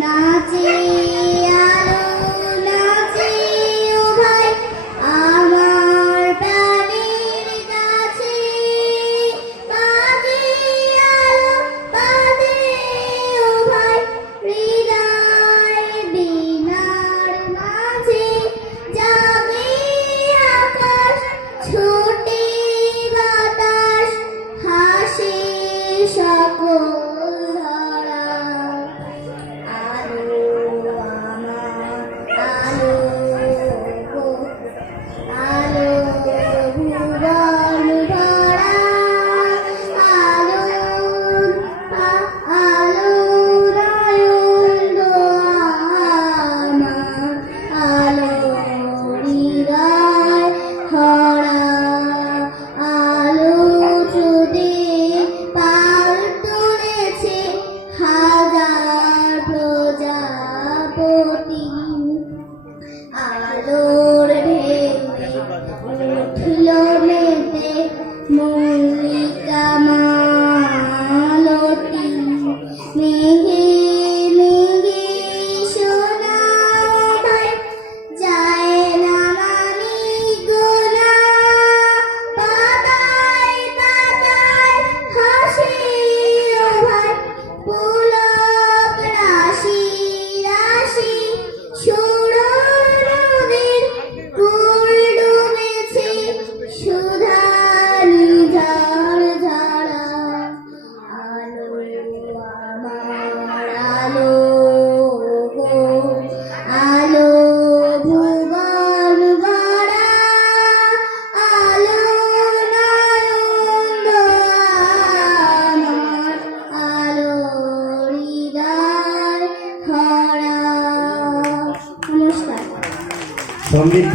নাচে আলো নাচে ও ভাই আমার প্রাণের কাছে, বাজে আলো বাজে ও ভাই হৃদয় বীণার মাঝে, জাগে আকাশ ছোটে বাতাস হাসে সকল ধরা। আলো আমার আলো গো, আলো ভুবন ভরা, আলো আলো নয়ন আমার, আলো হৃদয় ভরা, আলো যদি পাল তুলেছে হাজার প্রজাপতি, আলোর ঢেউয়ে উঠল মেতে মল্লিকা মালতী, মেঘে মেঘে সোনা ভাই যায় না মানি গোনা, পাতায় পাতায় হাসে ও ভাই পুলক রাশি রাশি, সুরর নদীর কূল ডুবেছে সুধা নিঝর ঝরা। আলো আমার আলো গো, আলো ভুবন ভরা, আলো নয়ন আমার, আলো হৃদয় ভরা। নমস্কার। সঙ্গীত